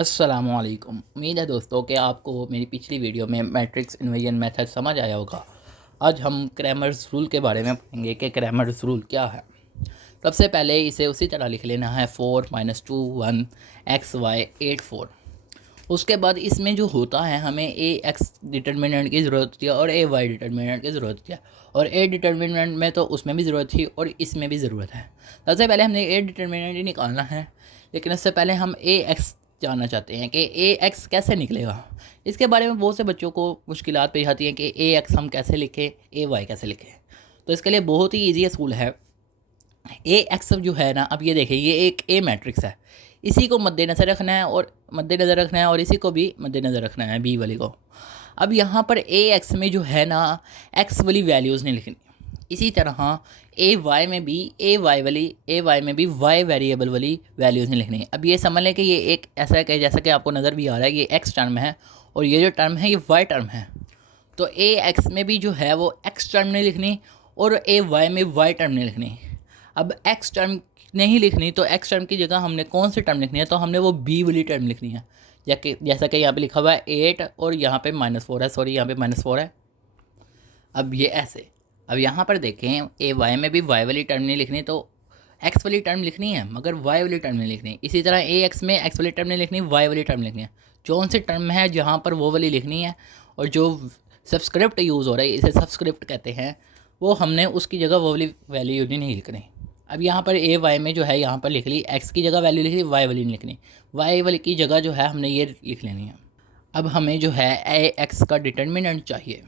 अस्सलामुअलैकुम। उम्मीद है दोस्तों कि आपको मेरी पिछली वीडियो में मैट्रिक्स इन्वर्जन मेथड समझ आया होगा। आज हम क्रैमर्स रूल के बारे में पढ़ेंगे कि क्रैमर्स रूल क्या है। सबसे पहले इसे उसी तरह लिख लेना है 4 - 2 1 x y 8 4। उसके बाद इसमें जो होता है हमें ए एक्स डिटर्मिनेंट की ज़रूरत थी और ए वाई डिटर्मिनेंट की ज़रूरत थी, और ए डिटर्मिनेंट में तो उसमें भी ज़रूरत थी और इसमें भी ज़रूरत है। सबसे पहले हमने ए डिटर्मिनेंट ही निकालना है, लेकिन इससे पहले हम ए एक्स जानना चाहते हैं कि ए एक्स कैसे निकलेगा। इसके बारे में बहुत से बच्चों को मुश्किलात पेश आती हैं कि ए एक्स हम कैसे लिखें, ए वाई कैसे लिखें। तो इसके लिए बहुत ही ईजी असूल है। ए एक्स जो है ना, अब ये देखें, ये एक ए मैट्रिक्स है, इसी को मद्देनज़र रखना है और इसी को भी मद्देनज़र रखना है, बी वाली को। अब यहाँ पर ए एक्स में जो है ना, एक्स वाली वैल्यूज़ नहीं लिखनी। इसी तरह ए वाई में भी वाई वेरिएबल वाली वैल्यूज़ नहीं लिखनी। अब ये समझ लें कि ये एक ऐसा है कि जैसा कि आपको नज़र भी आ रहा है, ये एक्स टर्म है और ये जो टर्म है ये वाई टर्म है। तो ए एक्स में भी जो है वो एक्स टर्म नहीं लिखनी और ए वाई में वाई टर्म नहीं लिखनी। अब एक्स टर्म नहीं लिखनी तो एक्स टर्म की जगह हमने कौन सी टर्म लिखनी है, तो हमने वो बी वाली टर्म लिखनी है। जैसा कि यहाँ पे लिखा हुआ है 8 और यहाँ पे -4 है, सॉरी यहाँ पे -4 है। अब ये ऐसे, अब यहाँ पर देखें, ए वाई में भी वाई वाली टर्म नहीं लिखनी तो एक्स वाली टर्म लिखनी है, मगर वाई वाली टर्म नहीं लिखनी। इसी तरह ए एक्स में एक्स वाली टर्म नहीं लिखनी, वाई वाली टर्म लिखनी है। कौन सी टर्म है जहाँ पर वो वाली लिखनी है, और जो सब्सक्रिप्ट यूज़ हो रहा है, इसे सब्सक्रिप्ट कहते हैं, वो हमने उसकी जगह वो वाली वैल्यू नहीं लिखनी। अब यहाँ पर ए वाई में जो है, यहाँ पर लिख ली एक्स की जगह वैल्यू लिख ली, वाई वाली नहीं लिखनी। वाई वाली की जगह जो है हमने ये लिख लेनी है। अब हमें जो है ए एक्स का डिटर्मिनेंट चाहिए।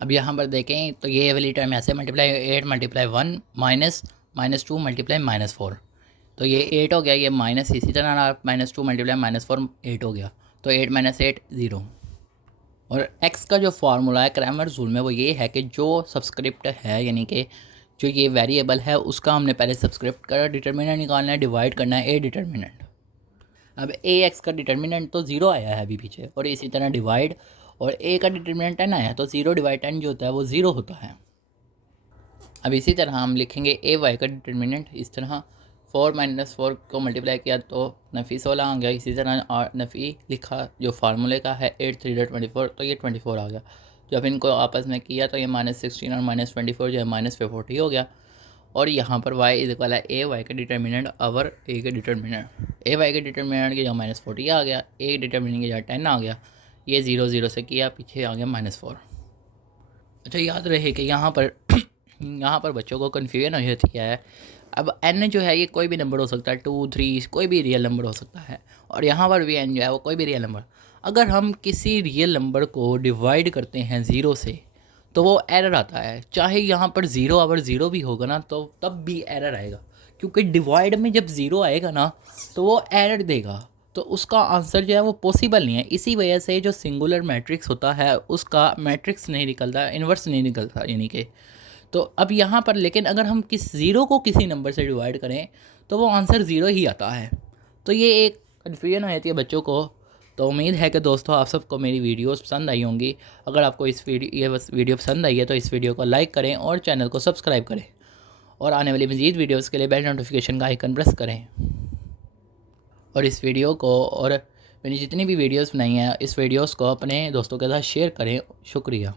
अब यहाँ पर देखें तो ये वाली टर्म ऐसे मल्टीप्लाई 8 × 1 -2 × -4, तो ये 8 हो गया, ये माइनस, इसी तरह -2 × -4 8 हो गया, तो 8 - 8 0। और x का जो फार्मूला है क्रैमर्स रूल में वो ये है कि जो सब्सक्रिप्ट है, यानी कि जो ये वेरिएबल है, उसका हमने पहले सब्सक्रिप्ट का डिटर्मिनेंट निकालना है, डिवाइड करना है ए डिटर्मिनेंट। अब ए एक्स का डिटर्मिनेंट तो 0 आया है अभी पीछे, और इसी तरह डिवाइड, और ए का डिटर्मिनेंट 10 आया है, तो 0 / 10 जो होता है वो 0 होता है। अब इसी तरह हम लिखेंगे ए वाई का डिटर्मिनेंट इस तरह, 4 - 4 को मल्टीप्लाई किया तो नफ़ी 16 आ गया। इसी तरह नफ़ी लिखा जो फार्मूले का है 8 3 24, तो ये 24 आ गया। जब इनको आपस में किया तो ये -16 और -24 जो है -40 हो गया। और यहाँ पर y इज इक्वल है ए वाई का डिटर्मिनेंट और ए के डिटर्मिनेंट, ए वाई के डिटर्मिनेंट की जगह -40 आ गया, ए के डिटर्मिनेंट की जगह 10 आ गया। ये 0 0 से किया, पीछे आ गया -4। अच्छा, याद रहे कि यहाँ पर यहाँ पर बच्चों को कन्फ्यूजन हो जाती है। अब n जो है ये कोई भी नंबर हो सकता है, 2 3 कोई भी रियल नंबर हो सकता है, और यहाँ पर भी n जो है वो कोई भी रियल नंबर। अगर हम किसी रियल नंबर को डिवाइड करते हैं 0 से तो वो एरर आता है, चाहे यहाँ पर 0 अगर 0 भी होगा ना तो तब भी एरर आएगा, क्योंकि डिवाइड में जब 0 आएगा ना तो वो एरर देगा, तो उसका आंसर जो है वो पॉसिबल नहीं है। इसी वजह से जो सिंगुलर मैट्रिक्स होता है उसका मैट्रिक्स नहीं निकलता, इन्वर्स नहीं निकलता, यानी कि। तो अब यहाँ पर लेकिन अगर हम किस 0 को किसी नंबर से डिवाइड करें तो वो आंसर 0 ही आता है। तो ये एक कन्फ्यूजन हो जाती है बच्चों को। तो उम्मीद है कि दोस्तों आप सबको मेरी वीडियोस पसंद आई होंगी। अगर आपको ये वीडियो पसंद आई है तो इस वीडियो को लाइक करें और चैनल को सब्सक्राइब करें, और आने वाली मज़ीद वीडियोस के लिए बेल नोटिफिकेशन का आइकन प्रेस करें। और इस वीडियो को और मैंने जितनी भी वीडियोस बनाई हैं, इस वीडियोस को अपने दोस्तों के साथ शेयर करें। शुक्रिया।